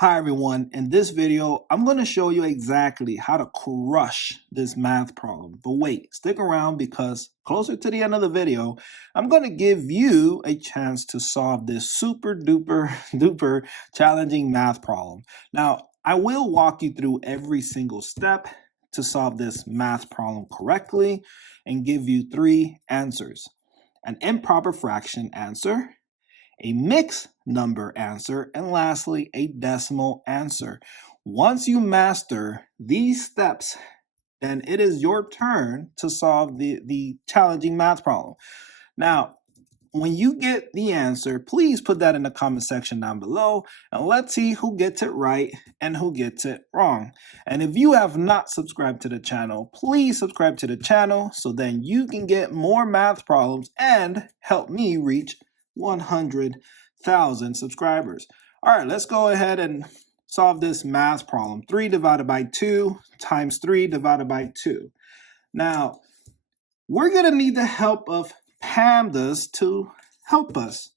Hi everyone, in this video, I'm going to show you exactly how to crush this math problem. But wait, stick around because closer to the end of the video, I'm going to give you a chance to solve this super duper duper challenging math problem. Now, I will walk you through every single step to solve this math problem correctly and give you three answers: an improper fraction answer, a mixed number answer, and lastly, a decimal answer. Once you master these steps, then it is your turn to solve the challenging math problem. Now, when you get the answer, please put that in the comment section down below, and let's see who gets it right and who gets it wrong. And if you have not subscribed to the channel, please subscribe to the channel so then you can get more math problems and help me reach 100,000 subscribers. All right, let's go ahead and solve this math problem. 3 divided by 2 times 3 divided by 2. Now, we're going to need the help of PEMDAS to help us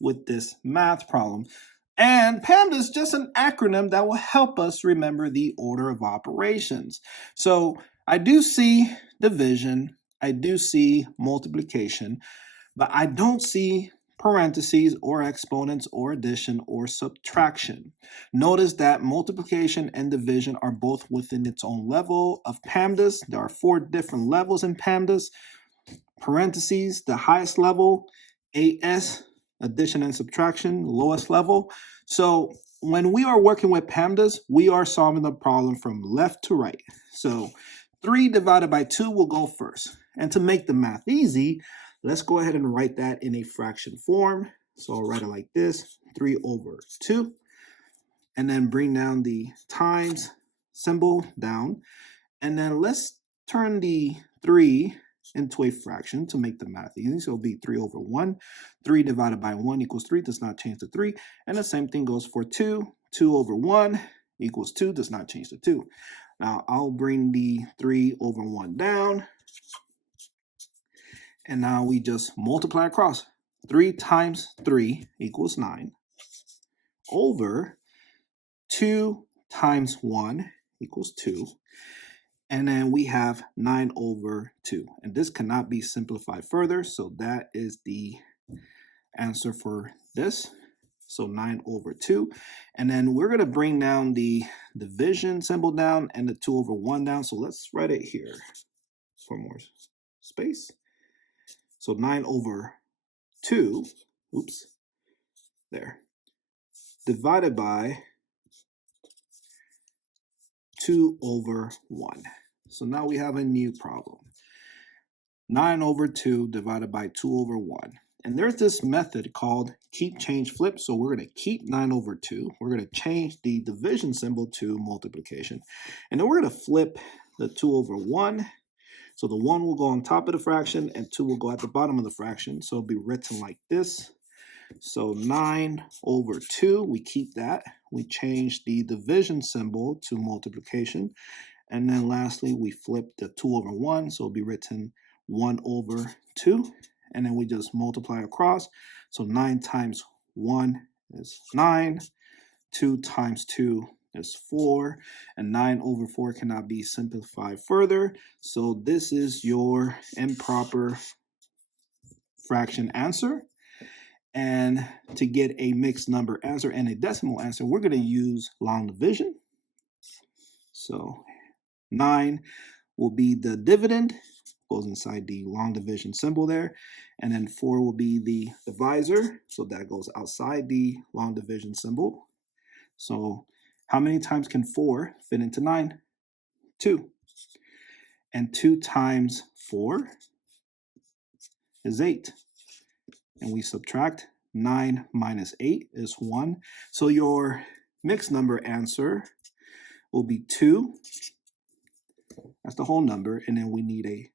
with this math problem. And PEMDAS is just an acronym that will help us remember the order of operations. So I do see division, I do see multiplication, but I don't see parentheses or exponents or addition or subtraction. Notice that multiplication and division are both within its own level of PEMDAS. There are 4 different levels in PEMDAS. Parentheses, the highest level; AS, addition and subtraction, lowest level. So when we are working with PEMDAS, we are solving the problem from left to right. So 3 divided by 2 will go first. And to make the math easy, let's go ahead and write that in a fraction form. So I'll write it like this: 3 over 2. And then bring down the times symbol down. And then let's turn the 3 into a fraction to make the math easy. So it'll be 3 over 1. 3 divided by 1 equals 3, does not change to 3. And the same thing goes for 2. 2 over 1 equals 2, does not change to 2. Now I'll bring the 3 over 1 down. And now we just multiply across. 3 times 3 equals 9 over 2 times 1 equals 2. And then we have 9 over 2. And this cannot be simplified further. So that is the answer for this. So 9 over 2. And then we're going to bring down the division symbol down and the 2 over 1 down. So let's write it here for more space. So 9 over 2, oops, there, divided by 2 over 1. So now we have a new problem. 9 over 2 divided by 2 over 1. And there's this method called keep, change, flip. So we're going to keep 9 over 2. We're going to change the division symbol to multiplication. And then we're going to flip the 2 over 1. So the 1 will go on top of the fraction and 2 will go at the bottom of the fraction. So it'll be written like this. So 9 over 2, we keep that. We change the division symbol to multiplication. And then lastly, we flip the 2 over 1. So it'll be written 1 over 2. And then we just multiply across. So 9 times 1 is 9. 2 times 2 is 4. And 9 over 4 cannot be simplified further. So this is your improper fraction answer. And to get a mixed number answer and a decimal answer, we're going to use long division. So 9 will be the dividend, goes inside the long division symbol there. And then 4 will be the divisor, so that goes outside the long division symbol. So how many times can 4 fit into 9? 2. And 2 times 4 is 8. And we subtract. 9 minus 8 is 1. So your mixed number answer will be 2. That's the whole number. And then we need a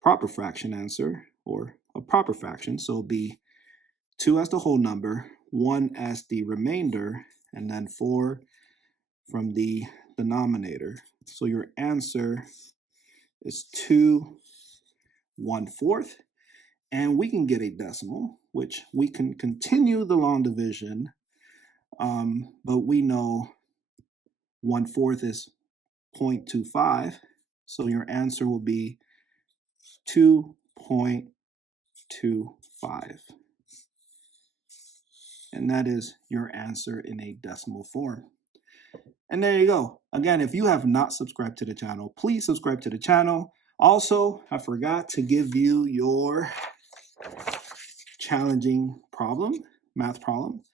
proper fraction answer, or a proper fraction. So it'll be 2 as the whole number, 1 as the remainder, and then 4 from the denominator. So your answer is 2 1/4. And we can get a decimal, which we can continue the long division but we know 1/4 is 0.25, so your answer will be 2.25. And that is your answer in a decimal form. And there you go. Again, if you have not subscribed to the channel, please subscribe to the channel. Also, I forgot to give you your challenging problem, math problem.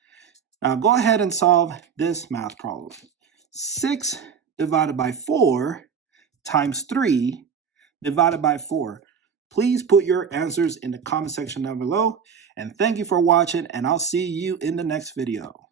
Now go ahead and solve this math problem. 6 divided by 4 times 3 divided by 4. Please put your answers in the comment section down below. And thank you for watching, and I'll see you in the next video.